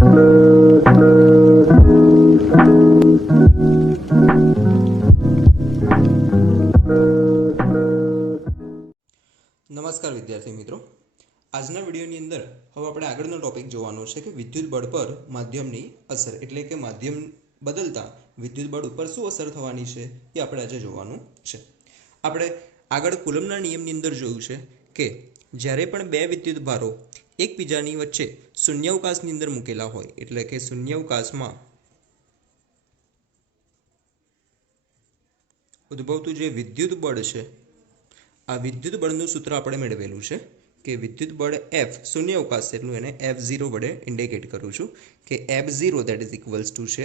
નમસ્કાર વિદ્યાર્થી મિત્રો, આજના વિડીયોની અંદર હવે આપણે આગળનો ટોપિક જોવાનો છે કે વિદ્યુત બળ પર માધ્યમની અસર, એટલે કે માધ્યમ બદલતા વિદ્યુત બળ ઉપર શું અસર થવાની છે એ આપણે આજે જોવાનું છે। આપણે આગળ કુલમના નિયમની અંદર જોયું છે કે જ્યારે પણ બે વિદ્યુત ભારો એકબીજાની વચ્ચે શૂન્યાવકાશની અંદર મૂકેલા હોય, એટલે કે શૂન્યાવકાશમાં ઉદ્ભવતું જે વિદ્યુત બળ છે, આ વિદ્યુત બળનું સૂત્ર આપણે મેળવેલું છે કે વિદ્યુત બળ F શૂન્યાવકાશ છે એટલું એને F0 વડે ઇન્ડિકેટ કરું છું કે F0 that is equals to છે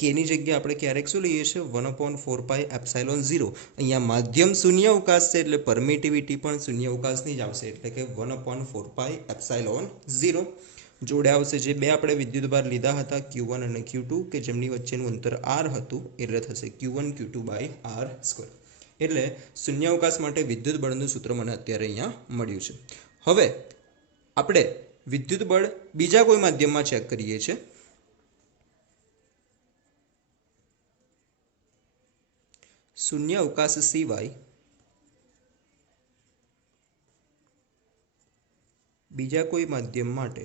કેની જગ્યાએ આપણે ક્યારેક શું લઈએ છીએ 1/4πε0। અહીંયા માધ્યમ શૂન્યાવકાશ છે એટલે પરમિટિવિટી પણ શૂન્યાવકાશની જ આવશે, એટલે કે 1/4πε0 જોડે આવશે જે બે આપણે વિદ્યુત ભાર લીધા હતા Q1 અને Q2 કે જેમની વચ્ચેનું અંતર R હતું, એટલે થશે Q1 Q2/R²। એટલે શૂન્યાવકાશ માટે વિદ્યુત બળનું સૂત્ર મને અત્યારે અહીંયા મળ્યું છે। હવે આપણે વિદ્યુત બળ બીજા કોઈ માધ્યમમાં ચેક કરીએ છીએ। શૂન્યાવકાશ સિવાય બીજા કોઈ માધ્યમ માટે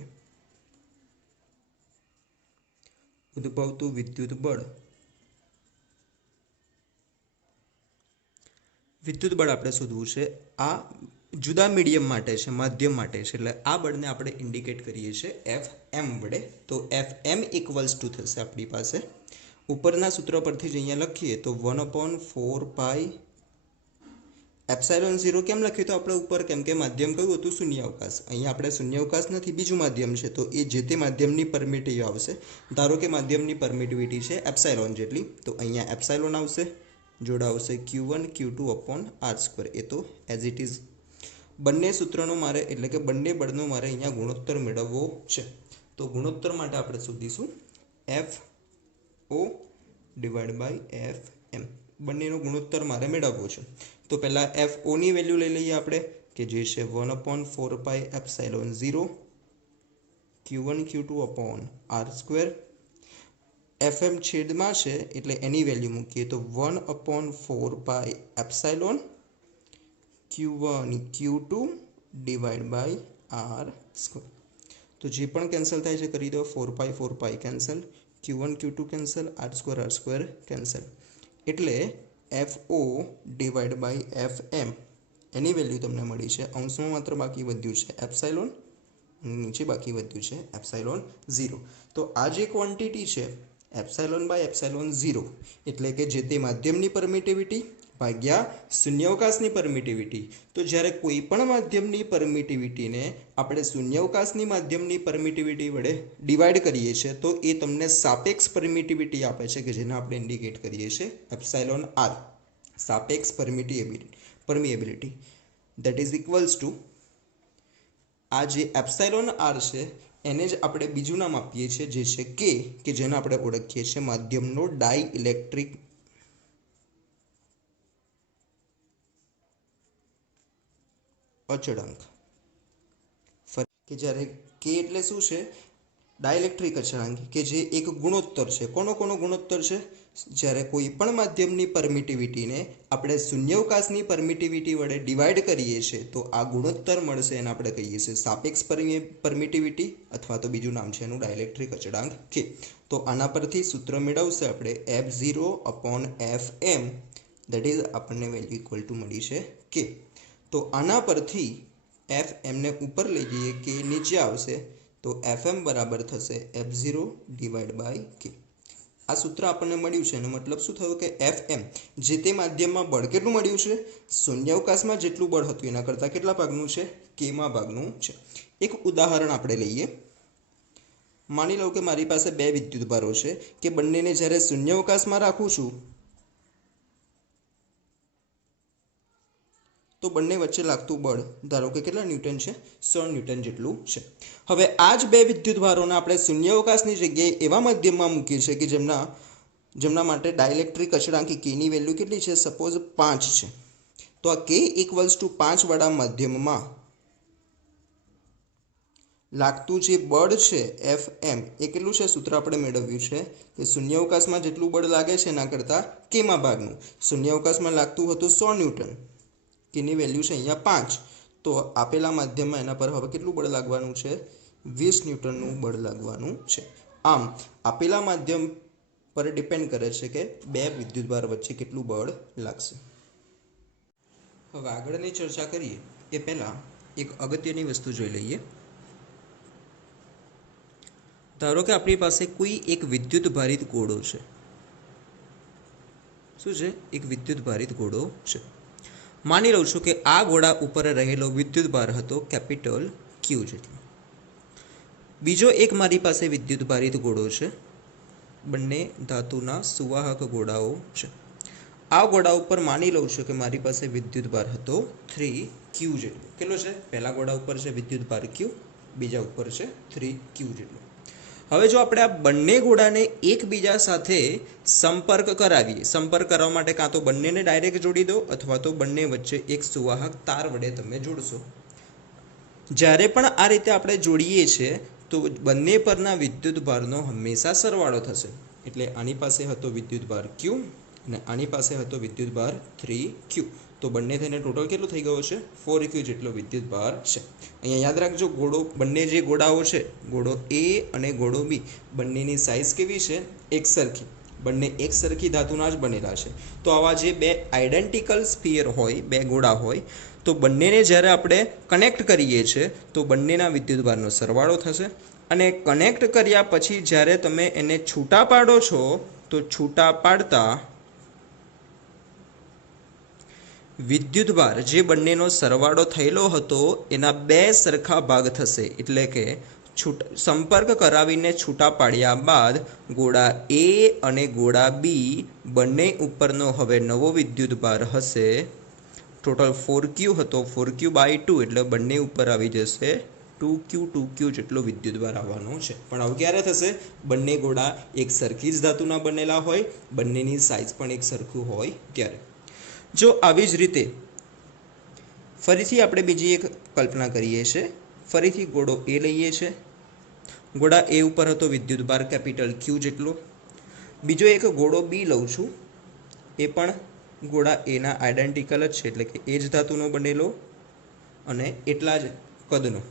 ઉદ્ભવતું વિદ્યુત બળ આપણે શોધવું છે। આ જુદા મીડિયમ માટે છે, માધ્યમ માટે છે, એટલે આ બળને આપણે ઇન્ડિકેટ કરીએ છીએ Fm વડે। તો Fm ઇક્વલ્સ ટુ થશે આપણી પાસે ઉપરના સૂત્ર પરથી જ અહીંયા લખીએ તો 1/4πε0 કેમ લખ્યું તો આપણે ઉપર, કેમ કે માધ્યમ કયું હતું શૂન્યાવકાશ, અહીંયા આપણે શૂન્યાવકાશ નથી બીજું માધ્યમ છે તો એ જે તે માધ્યમની પરમિટિવ આવશે। ધારો કે માધ્યમની પરમિટિવિટી છે એપ્સાઇલોન જેટલી, તો અહીંયા એપ્સાઇલોન આવશે, જોડાવશે Q1 Q2/R²। એ તો એઝ ઇટ ઇઝ બંને સૂત્રનો મારે, એટલે કે બંને બળનો મારે અહીંયા ગુણોત્તર મેળવવો છે। તો ગુણોત્તર માટે આપણે શોધીશું FO/Fm, બંનેનો ગુણોત્તર મારે મેળવવો છે। તો પહેલાં FO ની વેલ્યુ લઈ લઈએ આપણે કે જે છે 1/4πε0 Q1 Q2/R²। Fm છેદમાં છે એટલે એની વેલ્યુ મૂકીએ તો 1/4πε Q1 Q2/R²। તો જે પણ કેન્સલ થાય છે કરી દો, 4π cancel, Q1 Q2 cancel, R² cancel, એટલે FO/Fm એની વેલ્યુ તમને મળી છે, અંશમાં માત્ર બાકી વધ્યું છે એપ્સાઇલોન, નીચે બાકી વધ્યું છે ε0। તો આ જે ક્વોન્ટિટી છે ε/ε0 એટલે કે જે તે માધ્યમની પરમિટિવિટી ભાગ્યા શૂન્યાવકાશની પરમિટિવિટી। તો જ્યારે કોઈ પણ માધ્યમની પરમિટિવિટીને આપણે શૂન્યાવકાશની માધ્યમની પરમિટિવિટી વડે ડિવાઈડ કરીએ છીએ તો એ તમને સાપેક્ષ પરમિટિવિટી આપે છે કે જેને આપણે ઇન્ડિકેટ કરીએ છીએ εr, સાપેક્ષ permeability that is equals to આ જે εr છે એને જ આપણે બીજું નામ આપીએ છીએ જે છે કે જેને આપણે ઓળખીએ છીએ માધ્યમનો ડાઇલેક્ટ્રિક અચળાંક। કે જ્યારે કે એટલે શું છે, ડાઇલેક્ટ્રિક અચળાંક, કે જે એક ગુણોત્તર છે, કોનો ગુણોત્તર છે, જ્યારે કોઈ પણ માધ્યમની પરમિટિવિટીને આપણે શૂન્યાવકાશની પરમિટિવિટી વડે ડિવાઈડ કરીએ છીએ તો આ ગુણોત્તર મળશે, એને આપણે કહીએ છીએ સાપેક્ષ પરમિટિવિટી, અથવા તો બીજું નામ છે એનું ડાઇલેક્ટ્રિક અચળાંક કે। તો આના પરથી સૂત્ર મેળવશે આપણે F0/Fm દેટ ઇઝ આપણને વેલ્યુ ઇક્વલ ટુ મળી છે કે। તો આના પરથી Fm ને ઉપર લઈ જઈએ કે નીચે આવશે તો Fm બરાબર થશે F0/K। આ સૂત્ર આપણને મળ્યું છે એનો મતલબ શું થયો કે Fm જે તે માધ્યમમાં બળ કેટલું મળ્યું છે, શૂન્યાવકાશમાં જેટલું બળ હતું એના કરતાં કેટલા ભાગનું છે, કેમાં ભાગનું છે। એક ઉદાહરણ આપણે લઈએ। માની લો કે મારી પાસે બે વિદ્યુત ભારો છે કે બંનેને જ્યારે શૂન્યાવકાશમાં રાખું છું તો બંને વચ્ચે લાગતું બળ ધારો કે કેટલા ન્યૂટન છે, 100 ન્યૂટન જેટલું છે। હવે આ જ બે વિદ્યુત ભારોને આપણે શૂન્યાવકાશની જગ્યાએ એવા માધ્યમમાં મૂકીએ છીએ કે જેમના માટે ડાઇલેક્ટ્રિક અચળાંક કેની વેલ્યુ કેટલી છે, સપોઝ 5 છે। તો આ K = 5 વાળા માધ્યમમાં લાગતું જે બળ છે એફ એમ એ કેટલું છે? સૂત્ર આપણે મેળવ્યું છે કે શૂન્યાવકાશમાં જેટલું બળ લાગે છે એના કરતાં કેમાં ભાગનું. શૂન્યાવકાશમાં લાગતું હતું 100 ન્યૂટન, કેની વેલ્યુ છે અહીંયા 5, તો આપેલા માધ્યમમાં એના પર હવે કેટલું બળ લાગવાનું છે? 20 ન્યૂટનનું બળ લાગવાનું છે. આમ આપેલા માધ્યમ પર ડિપેન્ડ કરે છે કે બે વિદ્યુતભાર વચ્ચે કેટલું બળ લાગશે. હવે આગળની ચર્ચા કરીએ એ પહેલાં એક અગત્યની વસ્તુ જોઈ લઈએ. ધારો કે આપણી પાસે કોઈ એક વિદ્યુત ભારિત ગોળો છે. શું છે? એક વિદ્યુત ભારિત ગોળો છે. માની લઉં છું કે આ ગોળા ઉપર રહેલો વિદ્યુત ભાર હતો કેપિટલ ક્યુ જેટલો. બીજો એક મારી પાસે વિદ્યુત ભારિત ગોળો છે. બંને ધાતુના સુવાહક ગોળાઓ છે. આ ગોળા ઉપર માની લઉં છું કે મારી પાસે વિદ્યુત ભાર હતો 3Q જેટલો. કેટલો છે? પહેલા ગોળા ઉપર છે વિદ્યુત ભાર Q, બીજા ઉપર છે 3Q જેટલો. હવે જો આપણે આ બંને ગોળાને એકબીજા સાથે સંપર્ક કરાવીએ, સંપર્ક કરવા માટે કાં તો બંનેને ડાયરેક્ટ જોડી દો અથવા તો બંને વચ્ચે એક સુવાહક તાર વડે તમે જોડશો. જ્યારે પણ આ રીતે આપણે જોડીએ છીએ તો બંને પરના વિદ્યુત ભારનો હંમેશા સરવાળો થશે. એટલે આની પાસે હતો વિદ્યુત ભાર Q અને આની પાસે હતો વિદ્યુત ભાર 3Q, તો બંને થઈને ટોટલ કેટલો થઈ ગયો છે? 4Q જેટલો વિદ્યુત ભાર છે. અહીંયા યાદ રાખજો, ગોળો બંને જે ગોળાઓ છે, ગોળો A અને ગોળો B, બંનેની સાઇઝ કેવી છે? એક સરખી. બંને એક સરખી ધાતુના જ બનેલા છે. તો આવા જે બે આઇડેન્ટિકલ સ્ફિયર હોય, બે ગોળા હોય, તો બંનેને જ્યારે આપણે કનેક્ટ કરીએ છીએ તો બંનેના વિદ્યુતભારનો સરવાળો થશે. અને કનેક્ટ કર્યા પછી જ્યારે તમે એને છૂટા પાડો છો તો છૂટા પાડતા વિદ્યુતભાર જે બંનેનો સરવાળો થયેલો હતો એના બે સરખા ભાગ થશે. એટલે કે સંપર્ક કરાવીને છૂટા પાડ્યા બાદ ગોળા A અને ગોળા B બંને ઉપરનો હવે નવો વિદ્યુતભાર હશે. ટોટલ 4Q હતો, 4Q/2 એટલે બંને ઉપર આવી જશે 2Q જેટલો વિદ્યુતભાર આવવાનો છે. પણ હવે ક્યારે થશે? બંને ગોળા એક સરખી જ ધાતુના બનેલા હોય, બંનેની સાઇઝ પણ એક સરખું હોય ત્યારે. જો આવી જ રીતે ફરીથી આપણે બીજી એક કલ્પના કરીએ છીએ. ફરીથી ગોળો A લઈએ છીએ. ગોળા A ઉપર હતો વિદ્યુતભાર કેપિટલ Q જેટલો. બીજો એક ગોળો B લઉં છું. એ પણ ગોળા એના આઇડેન્ટિકલ જ છે, એટલે કે એ જ ધાતુનો બનેલો અને એટલા જ કદનો.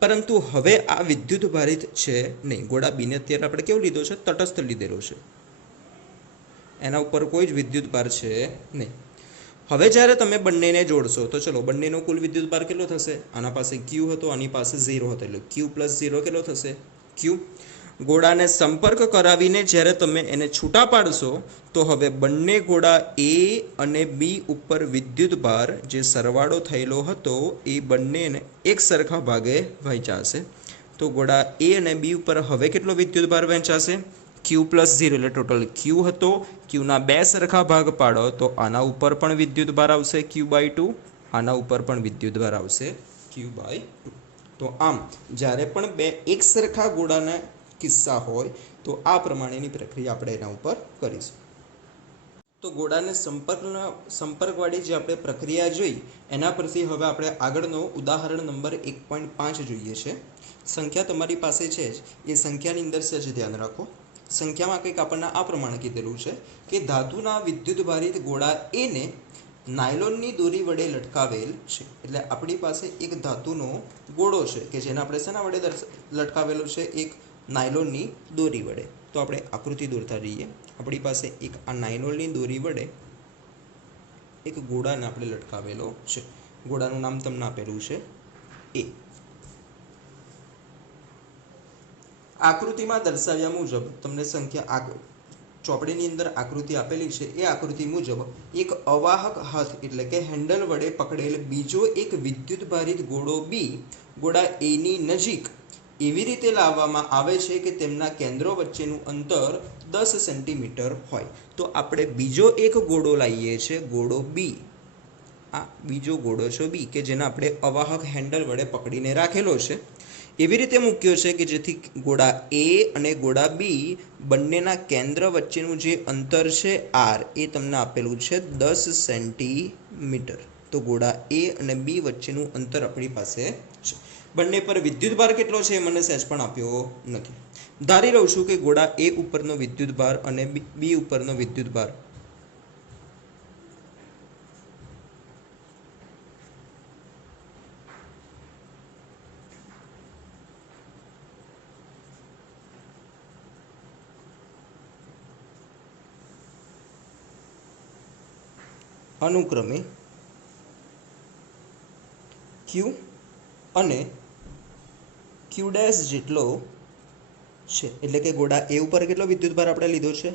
પરંતુ હવે આ વિદ્યુત ભારિત છે નહીં. ગોળા બીને અત્યારે આપણે કેવો લીધો છે? તટસ્થ લીધેલો છે. એના ઉપર કોઈ જ વિદ્યુત ભાર છે નહીં. હવે જ્યારે તમે બંનેને જોડશો તો ચલો બંનેનો કુલ વિદ્યુત ભાર કેટલો થશે? આના પાસે Q હતો, આની પાસે 0 હતો, એટલે Q + 0 કેટલો થશે? Q. ગોળાને સંપર્ક કરાવીને જ્યારે તમે એને છૂટા પાડશો તો હવે બંને ગોળા A અને B ઉપર વિદ્યુત ભાર જે સરવાળો થયેલો હતો એ બંનેને એક સરખા ભાગે વહેંચાશે. તો ગોળા A અને B ઉપર હવે કેટલો વિદ્યુત ભાર વહેંચાશે? Q + 0 એટલે ટોટલ Q હતો. Qના બે સરખા ભાગ પાડો તો આના ઉપર પણ વિદ્યુત ભાર આવશે Q/2, આના ઉપર પણ વિદ્યુત ભાર આવશે Q/2. તો આમ જ્યારે પણ બે એક સરખા ગોળાના કિસ્સા હોય તો આ પ્રમાણેની પ્રક્રિયા આપણે એના ઉપર કરીશું. તો ગોળાને સંપર્કવાળી જે આપણે પ્રક્રિયા જોઈ એના પરથી હવે આપણે આગળનો ઉદાહરણ નંબર 1.5 જોઈએ છે. સંખ્યા તમારી પાસે છે જ, એ સંખ્યાની અંદર સહેજ ધ્યાન રાખો. સંખ્યામાં કંઈક આપણને આ પ્રમાણે કીધેલું છે કે ધાતુના વિદ્યુત ભારિત ગોળા A ને નાયલોનની દોરી વડે લટકાવેલ છે. એટલે આપણી પાસે એક ધાતુનો ગોળો છે કે જેને આપણે શેના વડે લટકાવેલો છે? એક નાયલોનની દોરી વડે. તો આપણે આકૃતિ દોરતા રહીએ. આપણી પાસે એક આ નાયલોનની દોરી વડે એક ગોળાને આપણે લટકાવેલો છે. ગોળાનું નામ તમને આપેલું છે A. આકૃતિમાં દર્શાવ્યા મુજબ તમને સંખ્યા ચોપડીની અંદર આકૃતિ આપેલી છે એ આકૃતિ મુજબ એક અવાહક હાથ એટલે કે હેન્ડલ વડે પકડેલ બીજો એક વિદ્યુત ભારિત ગોળો B ગોળા A ની નજીક એવી રીતે લાવવામાં આવે છે કે તેમના કેન્દ્રો વચ્ચેનું અંતર 10 સેન્ટીમીટર હોય. તો આપણે બીજો એક ગોળો લાવીએ છીએ, ગોળો B. આ બીજો ગોળો છે B કે જેને આપણે અવાહક હેન્ડલ વડે પકડીને રાખેલો છે. એવી રીતે મૂક્યો છે કે જેથી ગોળા A અને ગોળા B બંનેના કેન્દ્ર વચ્ચેનું જે અંતર છે R એ તમને આપેલું છે 10 સેન્ટીમીટર. તો ગોળા A અને B વચ્ચેનું અંતર આપણી પાસે છે. બંને પર વિદ્યુતભાર કેટલો છે મને સહેજ પણ આપ્યો નથી. ધારી લઉં છું કે ગોળા એ ઉપરનો વિદ્યુતભાર અને બી ઉપરનો વિદ્યુતભાર અનુક્રમે ક્યુ અને ક્યુ ડેશ જેટલો છે. એટલે કે ગોળા એ ઉપર કેટલો વિદ્યુતભાર આપણે લીધો છે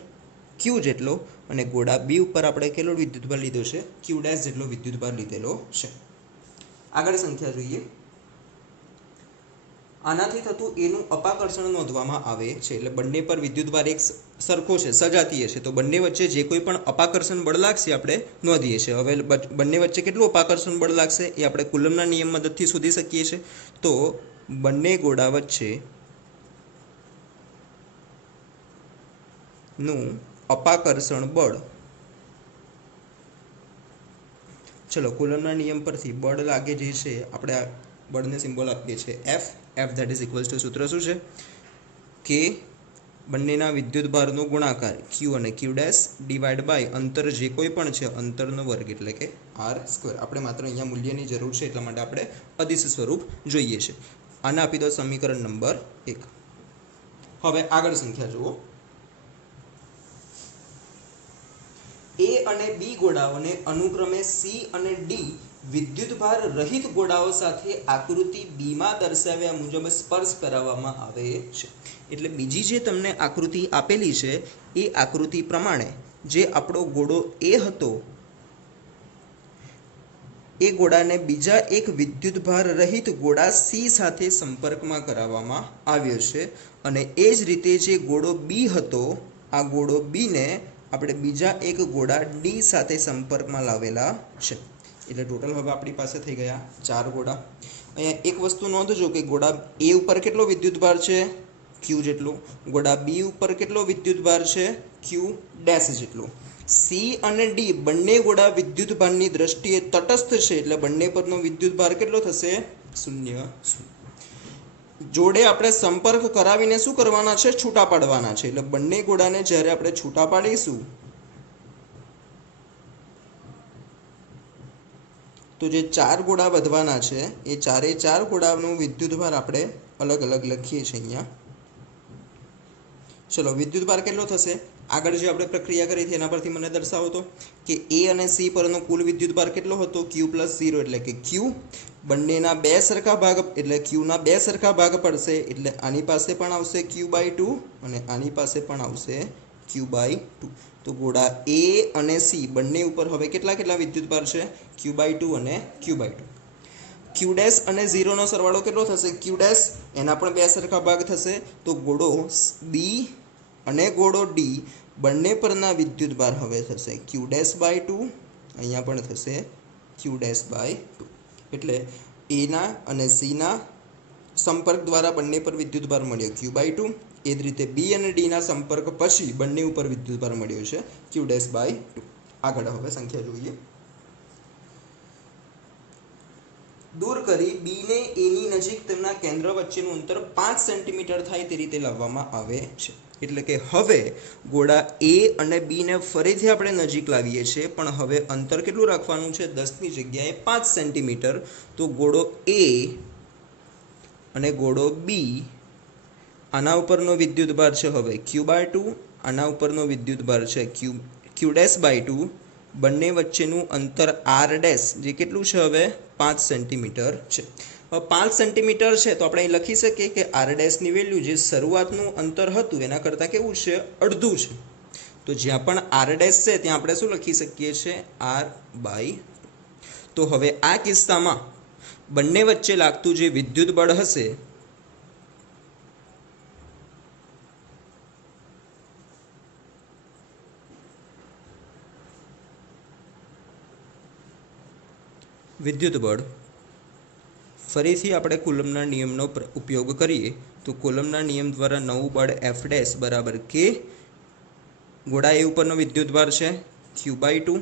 ક્યુ જેટલો, અને ગોળા બી ઉપર આપણે કેટલો વિદ્યુતભાર લીધો છે ક્યુ ડેશ જેટલો વિદ્યુતભાર લીધેલો છે. આગળ સંખ્યા જોઈએ. આનાથી થતું એનું અપાકર્ષણ નોંધવામાં આવે છે. એટલે બંને પર વિદ્યુતભાર એક સરખો છે, સજાતીય છે, તો બંને વચ્ચે જે કોઈ પણ અપાકર્ષણ બળ લાગશે આપણે નોંધીએ છીએ. હવે બંને વચ્ચે કેટલું અપાકર્ષણ બળ લાગશે એ આપણે કુલમના નિયમ મદદથી શોધી શકીએ છીએ. તો બંને ગોળા વચ્ચે નું અપાકર્ષણ બળ, ચલો કુલમના નિયમ પરથી બળ લાગે જે છે આપણે આ બળને સિમ્બોલ આપીએ છીએ F. F that is equals to સૂત્ર શું છે કે બંનેના વિદ્યુતભારનો ગુણાકાર ક્યુ અને ક્યુ ડેશ ડિવાઈડ બાય અંતર જે કોઈ પણ છે અંતરનો વર્ગ એટલે કે આર સ્ક્વેર. આપણે માત્ર અહીંયા મૂલ્યની જરૂર છે એટલા માટે આપણે અદિશ સ્વરૂપ જોઈએ છે. આને આપી દો સમીકરણ નંબર 1. હવે આગળ સંખ્યા જુઓ. એ અને બી ગોળાઓને અનુક્રમે સી અને ડી વિદ્યુતભાર રહિત ગોળાઓ સાથે આકૃતિ બી માં દર્શાવ્યા મુજબ સ્પર્શ કરાવવામાં આવે છે. એટલે બીજી જે તમને આકૃતિ આપેલી છે એ આકૃતિ પ્રમાણે જે આપણો ગોળો એ હતો એ ગોળાને બીજા એક વિદ્યુતભાર રહિત ગોળા સી સાથે સંપર્કમાં કરાવવામાં આવ્યો છે. અને એ જ રીતે જે ગોળો બી હતો આ ગોળો બીને આપણે બીજા એક ગોળા ડી સાથે સંપર્કમાં લાવેલા છે. એટલે ટોટલ હવે આપણી પાસે થઈ ગયા 4 ગોળા. અહીંયા એક વસ્તુ નોંધજો કે ગોળા એ ઉપર કેટલો વિદ્યુતભાર છે ક્યુ જેટલો, ગોળા બી ઉપર કેટલો વિદ્યુતભાર છે ક્યુ ડેશ જેટલો. સી અને ડી બંને ગોળા વિદ્યુતભારની દ્રષ્ટિએ તટસ્થ છે એટલે બંને પરનો વિદ્યુતભાર કેટલો થશે 0. જોડે આપણે સંપર્ક કરાવીને શું કરવાના છે છૂટા પાડવાના છે. એટલે બંને ગોળાને જ્યારે આપણે છૂટા પાડીશું તો જે 4 ગોળા વધવાના છે એ 4 ગોળાનો વિદ્યુતભાર આપણે અલગ અલગ લખીએ છીએ અહીંયા. ચલો વિદ્યુતભાર કેટલો થશે આગળ જે આપણે પ્રક્રિયા કરી હતી એના પરથી મને દર્શાવો તો કે એ અને સી પરનો કુલ વિદ્યુતભાર કેટલો હતો ક્યુ પ્લસ 0 એટલે કે ક્યુ. બંનેના 2 સરખા ભાગ એટલે ક્યુના 2 સરખા ભાગ પડશે એટલે આની પાસે પણ આવશે Q/2 અને આની પાસે પણ આવશે Q/2. તો ગોળા એ અને સી બંને ઉપર હવે કેટલા વિદ્યુતભાર છે Q/2 અને Q/2. ક્યુ ડેશ અને 0 નો સરવાળો કેટલો થશે ક્યુ ડેશ, એના પણ 2 સરખા ભાગ થશે. તો ગોળો બી અને ગોળો ડી બંને પરના વિદ્યુતભાર હવે થશે Q'/2, અહીંયા પણ થશે Q'/2. એટલે એના અને સીના સંપર્ક દ્વારા બંને પર વિદ્યુતભાર મળ્યો Q/2. એ જ રીતે બી અને ડીના સંપર્ક પછી બંને ઉપર વિદ્યુતભાર મળ્યો છે Q'/2. આગળ હવે સંખ્યા જોઈએ. દૂર કરી બી ને એની નજીક તેમના કેન્દ્ર વચ્ચેનું અંતર 5 સેન્ટીમીટર થાય તે રીતે લાવવામાં આવે છે. એટલે કે હવે ગોળા એ અને બી ને ફરીથી આપણે નજીક લાવીએ છીએ પણ હવે અંતર કેટલું રાખવાનું છે 10 ની જગ્યાએ 5 સેન્ટીમીટર. તો ગોળો એ અને ગોળો બી આના ઉપરનો વિદ્યુતભાર છે હવે Q/2, આના ઉપરનો વિદ્યુતભાર છે Q'/2. બંને વચ્ચેનું અંતર R' જે કેટલું છે હવે 5 સેન્ટીમીટર છે. હવે 5 સેન્ટીમીટર છે તો આપણે અહીં લખી શકીએ કે R' ની વેલ્યુ જે શરૂઆતનું અંતર હતું એના કરતાં કેવું છે અડધું છે. તો જ્યાં પણ R' છે ત્યાં આપણે શું લખી શકીએ છીએ R/2. તો હવે આ કિસ્સામાં બંને વચ્ચે લાગતું જે વિદ્યુત બળ હશે વિદ્યુત બળ ફરીથી આપણે કુલમના નિયમનો ઉપયોગ કરીએ તો કુલમના નિયમ દ્વારા નવું બળ F' બરાબર કે ગોળા એ ઉપરનો વિદ્યુતભાર છે Q/2,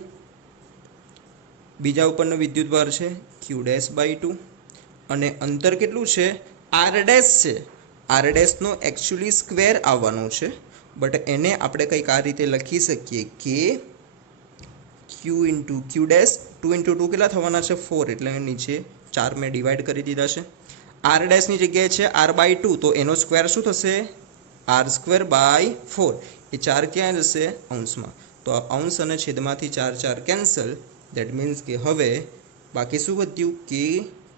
બીજા ઉપરનો વિદ્યુતભાર છે Q'/2 અને અંતર કેટલું છે આર ડેશ છે આર ડેશનો એકચ્યુઅલી સ્ક્વેર આવવાનો છે બટ એને આપણે કંઈક આ રીતે લખી શકીએ કે ક્યુ ઇન્ટુ ક્યુ ડેશ 2 ઇન્ટુ 2 કેટલા થવાના છે 4 એટલે નીચે 4 મેં ડિવાઈડ કરી દીધા છે આર ડેશની જગ્યાએ છે આર બાય 2 તો એનો સ્ક્વેર શું થશે આર સ્ક્વેર બાય 4 એ 4 ક્યાં જશે અંશમાં તો આ અંશ અને છેદમાંથી 4 4 કેન્સલ દેટ મીન્સ કે હવે બાકી શું વધ્યું કે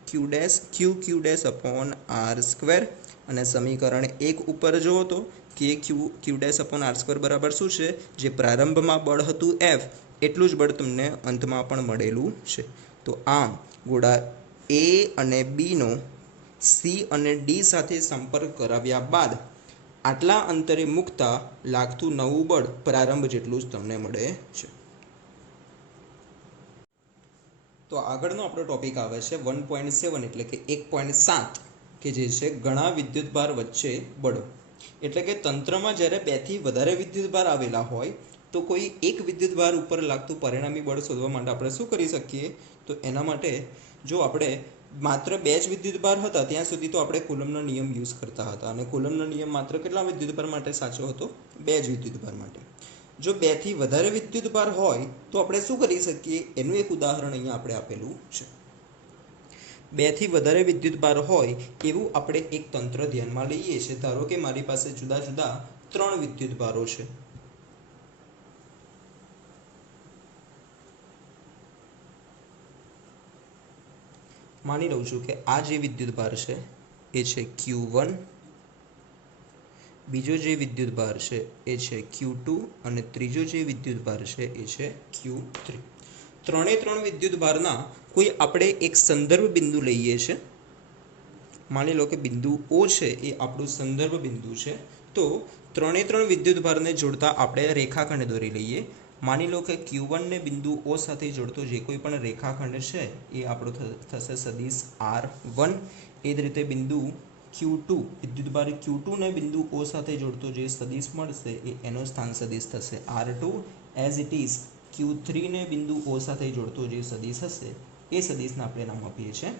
Q dash upon R square અને સમીકરણ 1 ઉપર જુઓ તો કે Q dash upon R square બરાબર શું છે જે પ્રારંભમાં બળ હતું એફ એટલું જ બળ તમને અંતમાં પણ મળેલું છે તો આમ ગોળા એ અને બીનો સી અને ડી સાથે સંપર્ક કરાવ્યા બાદ આટલા અંતરે મૂકતા લાગતું નવું બળ પ્રારંભ જેટલું જ તમને મળે છે તો આગળનો આપણો ટોપિક આવે છે 1.7 એટલે કે 1.7 કે જે છે ઘણા વિદ્યુતભાર વચ્ચે બળો એટલે કે તંત્રમાં જ્યારે બેથી વધારે વિદ્યુતભાર આવેલા હોય તો કોઈ એક વિદ્યુતભાર ઉપર લાગતું પરિણામી બળ શોધવા માટે આપણે શું કરી શકીએ તો એના માટે જો આપણે માત્ર બે જ વિદ્યુતભાર હતા ત્યાં સુધી તો આપણે કુલમનો નિયમ યુઝ કરતા હતા અને કુલમનો નિયમ માત્ર કેટલા વિદ્યુતભાર માટે સાચો હતો બે જ વિદ્યુતભાર માટે જો બેથી વધારે વિદ્યુતભાર હોય તો આપણે શું કરી શકીએ એનું એક ઉદાહરણ અહીંયા આપણે આપેલું છે બેથી વધારે વિદ્યુતભાર હોય એવું આપણે એક તંત્ર ધ્યાનમાં લઈએ છીએ ધારો કે મારી પાસે જુદા જુદા 3 વિદ્યુતભારો છે માની લઉં છું કે આ જે વિદ્યુતભાર છે એ છે Q1 બીજો જે વિદ્યુતભાર છે એ છે Q2 અને ત્રીજો જે વિદ્યુતભાર છે એ છે Q3 ત્રણે ત્રણ વિદ્યુતભારના કોઈ આપણે એક સંદર્ભ બિંદુ લઈએ છે માની લો કે બિંદુ O છે એ આપણું સંદર્ભ બિંદુ છે તો ત્રણે ત્રણ વિદ્યુતભારને જોડતા આપણે રેખાખંડ દોરી લઈએ માની લો કે Q1 ને બિંદુ O સાથે જોડતો જે કોઈ પણ રેખાખંડ છે એ આપણો થશે સદિશ R1 એ જ રીતે બિંદુ Q2 વિદ્યુતભાર Q2 ને બિંદુ O સાથે જોડતો જે સદિશ મળશે એ એનો સ્થાન સદિશ થશે R2 as it is Q3 ને બિંદુ O સાથે જોડતો જે સદિશ હશે એ સદિશને આપણે નામ આપીએ છીએ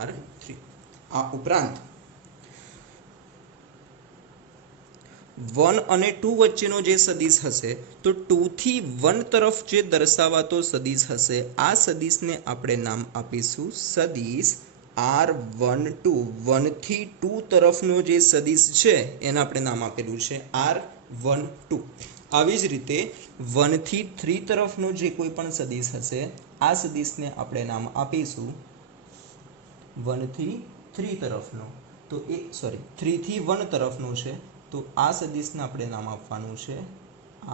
R3 આ ઉપરાંત 1 અને 2 વચ્ચેનો જે સદિશ હશે તો 2 થી 1 તરફ જે દર્શાવાતો સદિશ હશે આ સદિશને આપણે નામ આપીશું સદિશ R12 1 થી 2 તરફનો જે સદિશ છે એને આપણે નામ આપેલું છે R12 આવી જ રીતે 1 થી 3 તરફનો જે કોઈ પણ સદિશ હશે આ સદિશને આપણે નામ આપીશું 1 થી 3 તરફનો તો 3 થી 1 તરફનો છે તો આ સદિશને આપણે નામ આપવાનું છે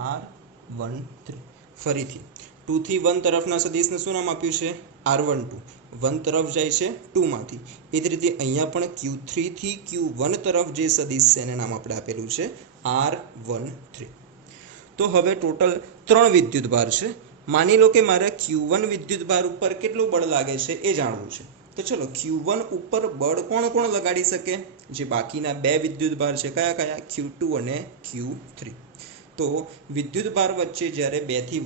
R13 ફરીથી 2 થી 1 તરફના સદિશને શું નામ આપ્યું છે R12 1 તરફ જાય છે 2 માંથી એ જ રીતે અહીંયા પણ Q3 થી Q1 તરફ જે સદિશ છે એને નામ આપણે આપેલું છે R13 તો હવે ટોટલ 3 વિદ્યુતભાર છે માની લો કે મારે Q1 વિદ્યુતભાર ઉપર કેટલું બળ લાગે છે એ જાણવું છે તો ચલો Q1 ઉપર બળ કોણ કોણ લગાડી શકે જે બાકીના બે વિદ્યુતભાર છે કયા કયા Q2 અને Q3 તો વિદ્યુતભાર વચ્ચે જ્યારે બે થી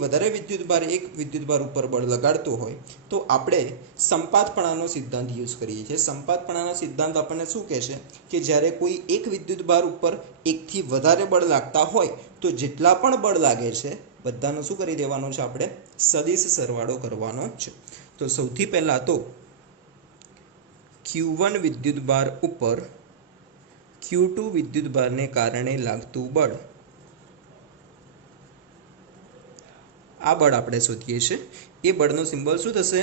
વધારે વિદ્યુતભાર એક વિદ્યુતભાર ઉપર બળ લગાડતો હોય તો આપણે સંપાતપણાનો સિદ્ધાંત યુઝ કરીએ છીએ સંપાતપણાનો સિદ્ધાંત આપણને શું કહે છે કે જ્યારે કોઈ એક વિદ્યુતભાર ઉપર એકથી વધારે બળ લાગતા હોય તો જેટલા પણ બળ લાગે છે બધાનો શું કરી દેવાનો છે આપણે સદિશ સરવાળો કરવાનો છે તો સૌથી પહેલાં તો Q1 વિદ્યુતભાર ઉપર Q2 વિદ્યુતભારને કારણે લાગતું બળ આ બળ આપણે શોધીએ છીએ એ બળનો સિમ્બોલ શું થશે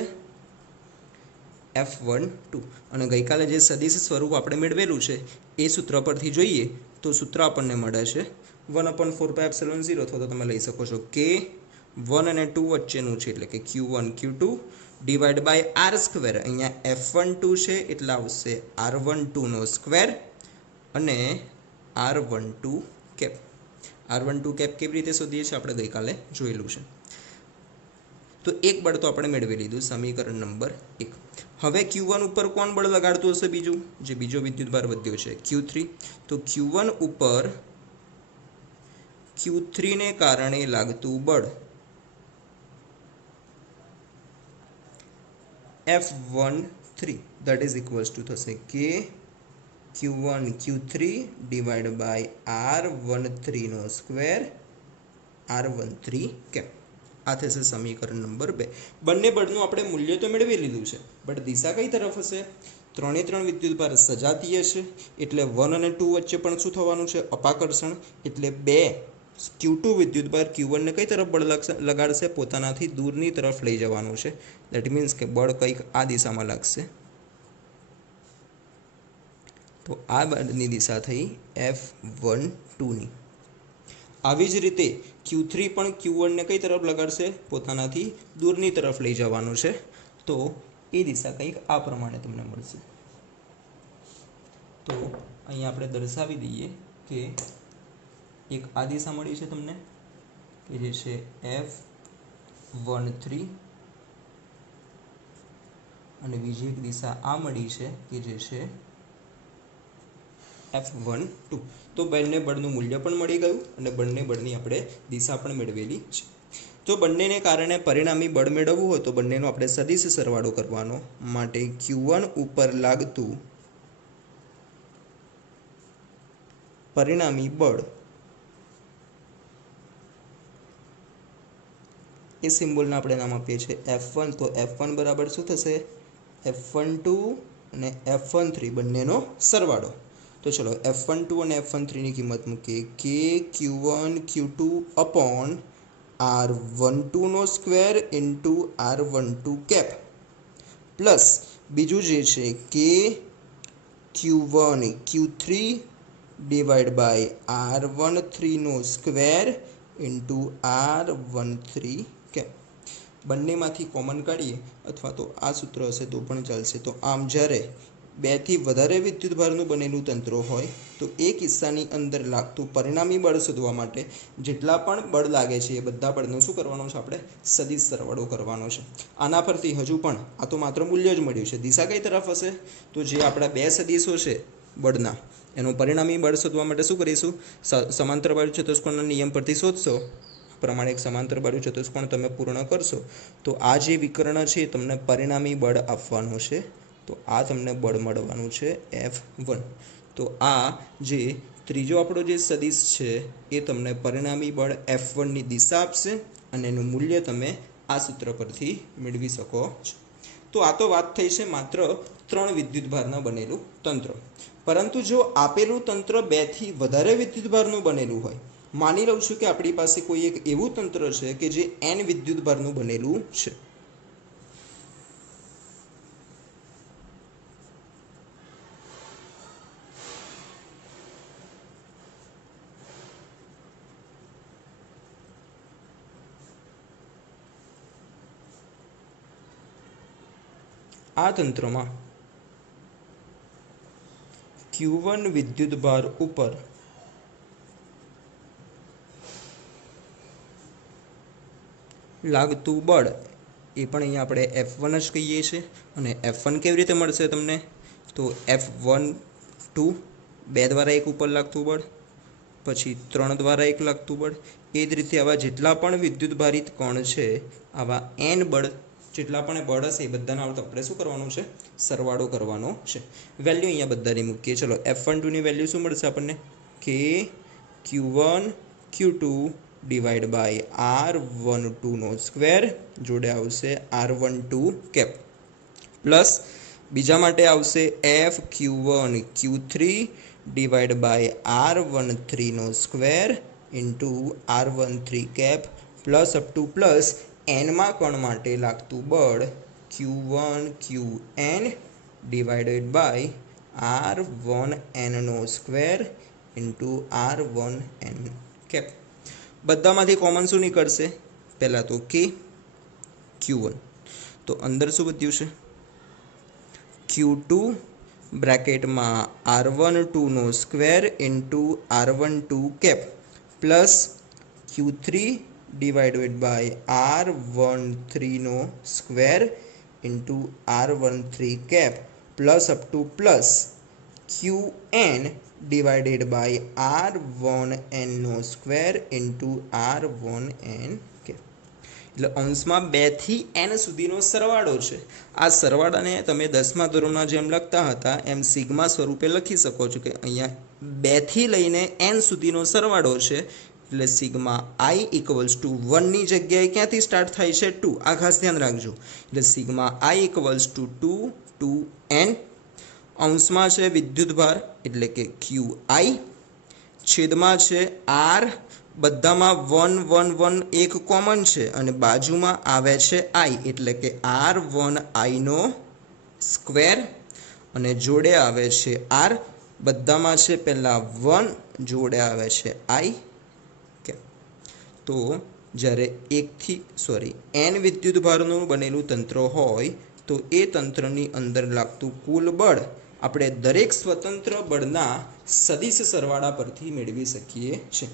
F12 અને ગઈકાલે જે સદિશ સ્વરૂપ આપણે મેળવેલું છે એ સૂત્ર પરથી જોઈએ તો સૂત્ર આપણને મળે છે 1/4πε0 અથવા તો તમે લઈ શકો છો કે 1 અને 2 વચ્ચેનું છે એટલે કે Q1 Q2 divide by R square અહીંયા F12 છે એટલે આવશે R12 નો સ્ક્વેર અને R12 કેપ R12 કેપ કેવી રીતે શોધીએ છીએ આપણે ગઈકાલે જોયેલું છે તો એક બળ તો આપણે મેળવી લીધું સમીકરણ નંબર 1 હવે Q1 ઉપર કોણ બળ લગાડતું હશે બીજું જે બીજો વિદ્યુતભાર વધ્યો છે Q3 તો Q1 ઉપર Q3 ને કારણે લાગતું બળ F13 that is equals to થશે કે Q1 Q3 divided by R13 નો સ્ક્વેર R13 કેપ. આ થશે સમીકરણ નંબર 2. બંને બળનું આપણે મૂલ્ય તો મેળવી લીધું છે, બટ દિશા કઈ તરફ હશે? ત્રણે ત્રણ વિદ્યુતભાર સજાતીય છે, એટલે 1 અને 2 વચ્ચે પણ શું થવાનું છે? અપાકર્ષણ. એટલે 2 Q2 વિદ્યુતભાર Q1 ને કઈ તરફ બળ લગાડશે? પોતાનાથી દૂરની તરફ લઈ જવાનું છે. દેટ મીન્સ કે બળ કંઈક આ દિશામાં લાગશે. તો આ બળની દિશા થઈ F12 ની. આવી જ રીતે Q3 પણ Q1 ને કઈ તરફ લગાડશે? પોતાનાથી દૂરની તરફ લઈ જવાનું છે. તો એ દિશા કંઈક આ પ્રમાણે તમને મળશે. તો અહીંયા આપણે દર્શાવી દઈએ કે એક આ દિશા મળી છે તમને, કે જે છે F13, અને બીજી એક દિશા આ મળી છે કે જે છે F12. તો બંને બળનું મૂલ્ય પણ મળી ગયું અને બંને બળની આપણે દિશા પણ મેળવેલી છે. તો બંનેને કારણે પરિણામી બળ મેળવવું હોય તો બંનેનો આપણે સદિશ સરવાળો કરવાનો. માટે Q1 ઉપર લાગતું પરિણામી બળ એ સિમ્બોલને આપણે નામ આપીએ છીએ F1. તો F1 બરાબર શું થશે? F12 અને F13 બંનેનો સરવાળો. તો ચલો F12 અને F13ની કિંમત મૂકીએ કે Q1 Q2 અપોન R12 નો square into R12 cap, plus બીજું જે છે કે Q1 Q3 divide by R13 નો સ્ક્વેર ઇન્ટુ R13 કેપ. બંનેમાંથી કોમન કાઢીએ અથવા તો આ સૂત્ર હશે તો પણ ચાલશે. તો આમ જ્યારે 2 થી વધારે વિદ્યુતભારનું બનેલું તંત્ર હોય તો એ કિસ્સાની અંદર લાગતું પરિણામી બળ શોધવા માટે જેટલા પણ બળ લાગે છે એ બધા બળનો શું કરવાનો છે? આપણે સદિશ સરવાળો કરવાનો છે. આના પરથી હજુ પણ આ તો માત્ર મૂલ્ય જ મળ્યું છે. દિશા કઈ તરફ હશે? તો જે આપણા 2 સદિશો છે બળના, એનું પરિણામી બળ શોધવા માટે શું કરીશું? સમાંતર બાજુ ચતુષ્કોણના નિયમ પરથી શોધશો. પ્રમાણે એક સમાંતર બાજુ ચતુષ્કોણ તમે પૂર્ણ કરશો તો આ જે વિકર્ણ છે તમને પરિણામી બળ આપવાનું છે. તો આ તમને બળ મળવાનું છે F1. તો આ જે ત્રીજો આપણો જે સદિશ છે એ તમને પરિણામી બળ F1ની દિશા આપશે અને એનું મૂલ્ય તમે આ સૂત્ર પરથી મેળવી શકો છો. તો આ તો વાત થઈ છે માત્ર 3 વિદ્યુતભારના બનેલું તંત્ર. પરંતુ જો આપેલું તંત્ર 2 થી વધારે વિદ્યુતભારનું બનેલું હોય, માની લઉં છું કે આપણી પાસે કોઈ એક એવું તંત્ર છે કે જે n વિદ્યુતભારનું બનેલું છે. આ તંત્રમાં Q1 વિદ્યુતભાર ઉપર લાગતું બળ એ પણ અહીંયા આપણે F1 જ કહીએ છીએ. અને F1 કેવી રીતે મળશે તમને? તો F12 2 દ્વારા 1 ઉપર લાગતું બળ, પછી 3 દ્વારા 1 લાગતું બળ. એ જ રીતે આવા જેટલા પણ વિદ્યુતભારિત કણ છે, આવા n બળ જેટલા પણ બળ હશે એ બધાના આપણે શું કરવાનું છે? સરવાળો કરવાનો છે. વેલ્યુ અહીંયા બધાની મૂકીએ. ચલો F12ની વેલ્યુ શું મળશે આપણને? કે Q1 Q2 divide by R12 નો સ્ક્વેર, જોડે આવશે R12 કેપ, પ્લસ બીજા માટે આવશે F Q1 Q3 divide by R13 નો square into R13 cap, plus up to plus એનમાં કણ માટે લાગતું બળ Q1 Qn divided by R1n નો સ્ક્વેર ઇન્ટુ R1n કેપ. બધામાંથી કોમન શું નીકળશે? પહેલાં તો કે Q1, તો અંદર શું વધ્યું છે? Q2 બ્રેકેટમાં R12 નો square into R12 cap, plus Q3 divided by R13 નો square into R13 cap, plus up to plus Qn divided by R1n નો સ્ક્વેર ઇન્ટુ R1n કેપ. એટલે અંશમાં 2 થી n સુધીનો સરવાળો છે. આ સરવાળાને તમે 10મા ધોરણમાં જેમ લખતા હતા એમ સિગ્મા સ્વરૂપે લખી શકો છો કે અહીંયા 2 થી લઈને n સુધીનો સરવાળો છે. એટલે સિગ્મા i ઇક્વલ્સ ટુ 1 ની જગ્યાએ ક્યાંથી સ્ટાર્ટ થાય છે 2. આ ખાસ ધ્યાન રાખજો. એટલે sigma i equals to 2 to n. અંશમાં છે વિદ્યુતભાર એટલે કે qi, છેદમાં છે r, બધામાં 1 1 1 એક કોમન છે અને બાજુમાં આવે છે i એટલે કે r1i નો સ્ક્વેર અને જોડે આવે છે r, બધામાં છે પહેલાં 1, જોડે આવે છે i. તો જ્યારે n વિદ્યુતભારનું બનેલું તંત્ર હોય તો એ તંત્રની અંદર લાગતું કુલ બળ આપણે દરેક સ્વતંત્ર બળના સદિશ સરવાળા પરથી મેળવી શકીએ છીએ.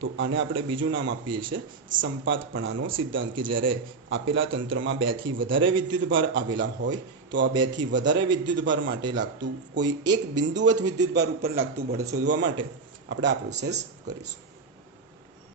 તો આને આપણે બીજું નામ આપીએ છીએ સંપાતપણાનો સિદ્ધાંત, કે જ્યારે આપેલા તંત્રમાં 2 થી વધારે વિદ્યુતભાર આવેલા હોય તો આ 2 થી વધારે વિદ્યુતભાર માટે લાગતું કોઈ એક બિંદુવત વિદ્યુતભાર ઉપર લાગતું બળ શોધવા માટે આપણે આ પ્રોસેસ કરીશું.